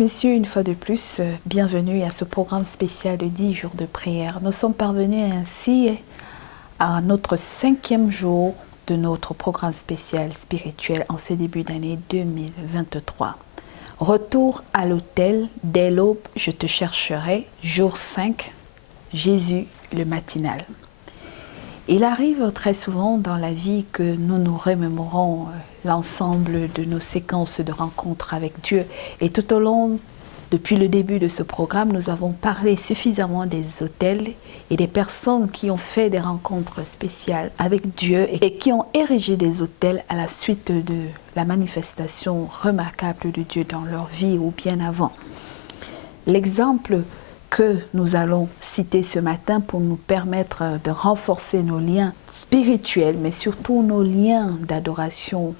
messieurs, une fois de plus, bienvenue à ce programme spécial de 10 jours de prière. Nous sommes parvenus ainsi à notre 5e jour de notre programme spécial spirituel en ce début d'année 2023. Retour à l'autel, dès l'aube, je te chercherai, jour 5, Jésus le matinal. Il arrive très souvent dans la vie que nous nous remémorons l'ensemble de nos séquences de rencontres avec Dieu. Et tout au long, depuis le début de ce programme, nous avons parlé suffisamment des autels et des personnes qui ont fait des rencontres spéciales avec Dieu et qui ont érigé des autels à la suite de la manifestation remarquable de Dieu dans leur vie ou bien avant. L'exemple que nous allons citer ce matin pour nous permettre de renforcer nos liens spirituels, mais surtout nos liens d'adoration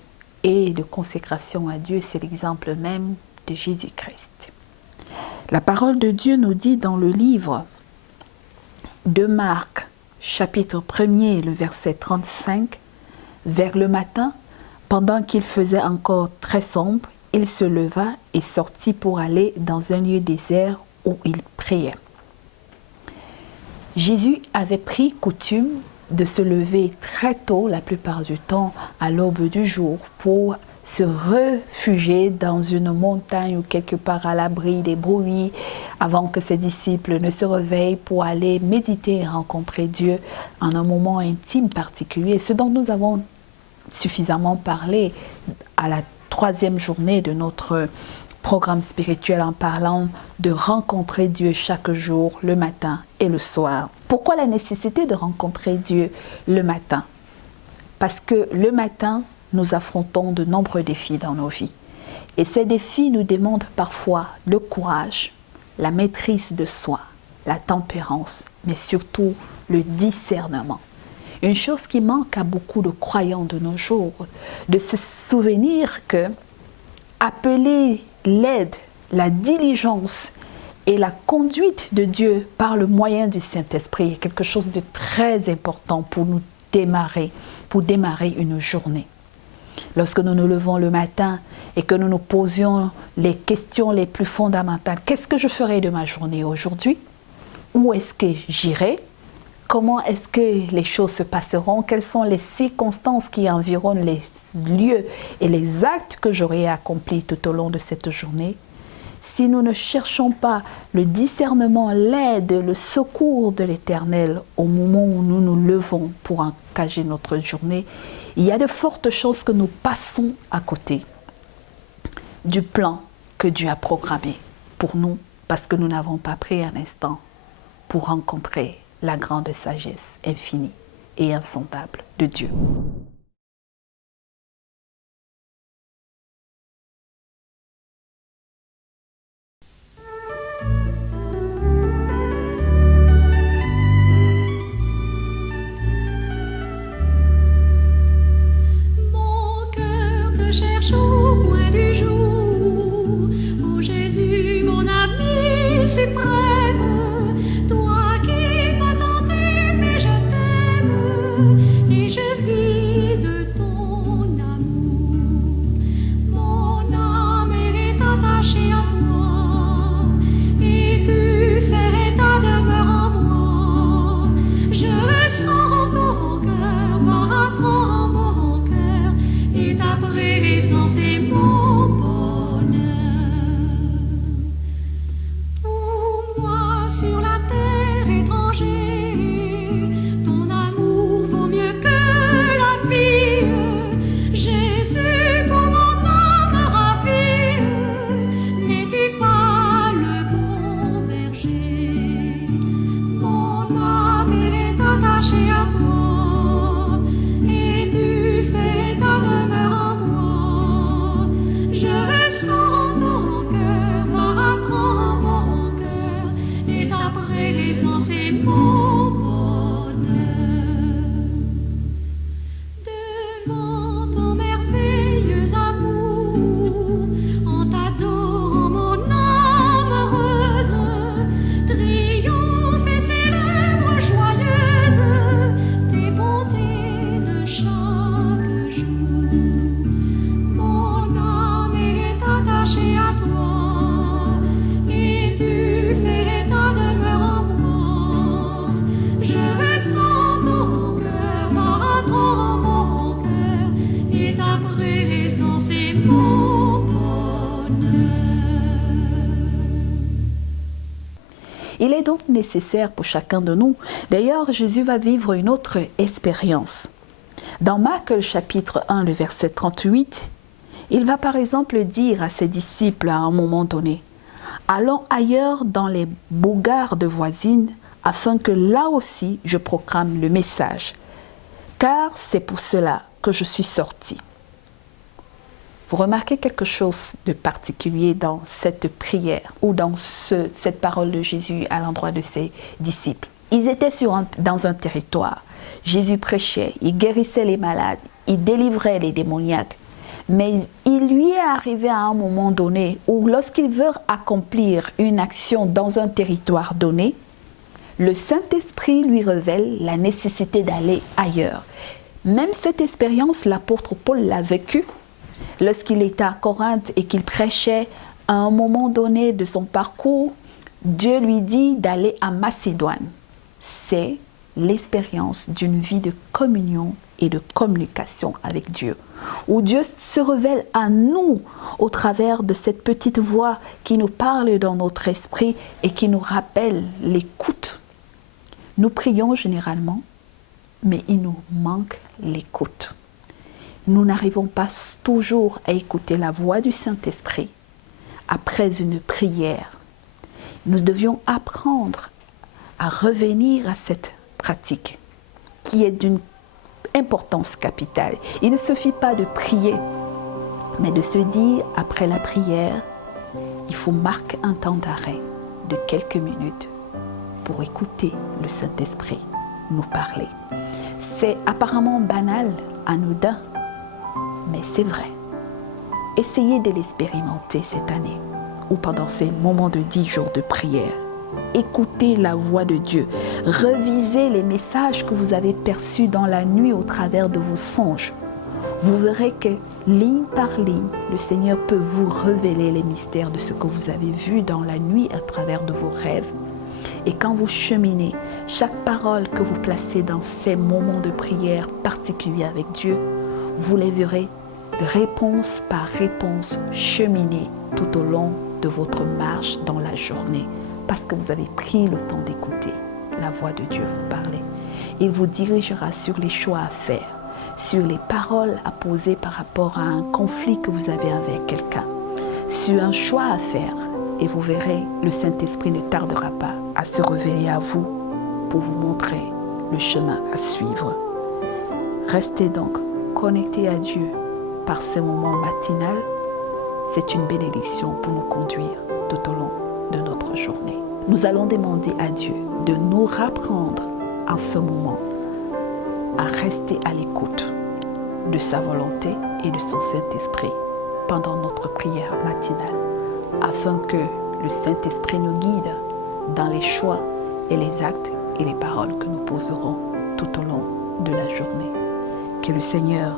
et de consécration à Dieu, c'est l'exemple même de Jésus-Christ. La parole de Dieu nous dit dans le livre de Marc, chapitre 1er, le verset 35, « Vers le matin, pendant qu'il faisait encore très sombre, il se leva et sortit pour aller dans un lieu désert où il priait. » Jésus avait pris coutume de se lever très tôt, la plupart du temps à l'aube du jour, pour se réfugier dans une montagne ou quelque part à l'abri des bruits, avant que ses disciples ne se réveillent pour aller méditer et rencontrer Dieu en un moment intime particulier, ce dont nous avons suffisamment parlé à la 3e journée de notre programme spirituel en parlant de rencontrer Dieu chaque jour, le matin et le soir. Pourquoi la nécessité de rencontrer Dieu le matin? Parce que le matin, nous affrontons de nombreux défis dans nos vies. Et ces défis nous demandent parfois le courage, la maîtrise de soi, la tempérance, mais surtout le discernement. Une chose qui manque à beaucoup de croyants de nos jours, de se souvenir que appeler l'aide, la diligence et la conduite de Dieu par le moyen du Saint-Esprit est quelque chose de très important pour nous démarrer, une journée. Lorsque nous nous levons le matin et que nous nous posions les questions les plus fondamentales, qu'est-ce que je ferai de ma journée aujourd'hui? Où est-ce que j'irai? Comment est-ce que les choses se passeront? Quelles sont les circonstances qui environnent les lieux et les actes que j'aurai accomplis tout au long de cette journée? Si nous ne cherchons pas le discernement, l'aide, le secours de l'Éternel au moment où nous nous levons pour engager notre journée, il y a de fortes chances que nous passons à côté du plan que Dieu a programmé pour nous parce que nous n'avons pas pris un instant pour rencontrer la grande sagesse infinie et insondable de Dieu. Mon cœur te cherche au coin du jour, ô Jésus, mon ami suprême, toi qui m'as tant aimé, je t'aime, et je vis est donc nécessaire pour chacun de nous. D'ailleurs, Jésus va vivre une autre expérience. Dans Marc, le chapitre 1, le verset 38, il va par exemple dire à ses disciples à un moment donné, « Allons ailleurs dans les bourgades voisines, afin que là aussi je proclame le message, car c'est pour cela que je suis sorti. » Vous remarquez quelque chose de particulier dans cette prière ou dans cette parole de Jésus à l'endroit de ses disciples. Ils étaient dans un territoire. Jésus prêchait, il guérissait les malades, il délivrait les démoniaques. Mais il lui est arrivé à un moment donné où lorsqu'il veut accomplir une action dans un territoire donné, le Saint-Esprit lui révèle la nécessité d'aller ailleurs. Même cette expérience, l'apôtre Paul l'a vécue lorsqu'il était à Corinthe et qu'il prêchait à un moment donné de son parcours. Dieu lui dit d'aller à Macédoine. C'est l'expérience d'une vie de communion et de communication avec Dieu, où Dieu se révèle à nous au travers de cette petite voix qui nous parle dans notre esprit et qui nous rappelle l'écoute. Nous prions généralement, mais il nous manque l'écoute. Nous n'arrivons pas toujours à écouter la voix du Saint-Esprit après une prière. Nous devions apprendre à revenir à cette pratique qui est d'une importance capitale. Il ne suffit pas de prier, mais de se dire après la prière, il faut marquer un temps d'arrêt de quelques minutes pour écouter le Saint-Esprit nous parler. C'est apparemment banal, anodin, mais c'est vrai. Essayez de l'expérimenter cette année ou pendant ces moments de 10 jours de prière. Écoutez la voix de Dieu. Revisez les messages que vous avez perçus dans la nuit au travers de vos songes. Vous verrez que ligne par ligne, le Seigneur peut vous révéler les mystères de ce que vous avez vu dans la nuit à travers de vos rêves. Et quand vous cheminez, chaque parole que vous placez dans ces moments de prière particuliers avec Dieu, vous les verrez réponse par réponse cheminer tout au long de votre marche dans la journée. Parce que vous avez pris le temps d'écouter la voix de Dieu vous parler. Il vous dirigera sur les choix à faire, sur les paroles à poser par rapport à un conflit que vous avez avec quelqu'un, sur un choix à faire. Et vous verrez, le Saint-Esprit ne tardera pas à se révéler à vous pour vous montrer le chemin à suivre. Restez donc connectés à Dieu par ces moments matinaux. C'est une bénédiction pour nous conduire tout au long de notre journée. Nous allons demander à Dieu de nous rapprendre en ce moment à rester à l'écoute de sa volonté et de son Saint-Esprit pendant notre prière matinale, afin que le Saint-Esprit nous guide dans les choix et les actes et les paroles que nous poserons tout au long de la journée. Que le Seigneur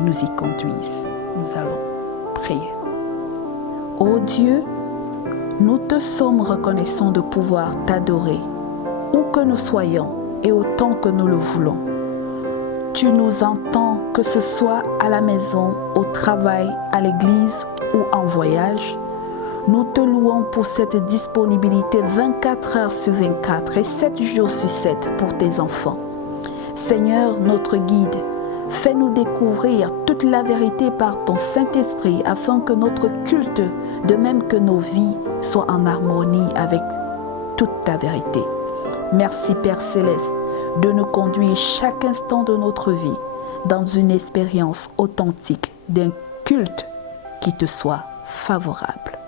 nous y conduise. Nous allons prier. Ô Dieu, nous te sommes reconnaissants de pouvoir t'adorer, où que nous soyons et autant que nous le voulons. Tu nous entends, que ce soit à la maison, au travail, à l'église ou en voyage. Nous te louons pour cette disponibilité 24 heures sur 24 et 7 jours sur 7 pour tes enfants. Seigneur, notre guide, fais-nous découvrir toute la vérité par ton Saint-Esprit afin que notre culte, de même que nos vies, soient en harmonie avec toute ta vérité. Merci Père Céleste de nous conduire chaque instant de notre vie dans une expérience authentique d'un culte qui te soit favorable.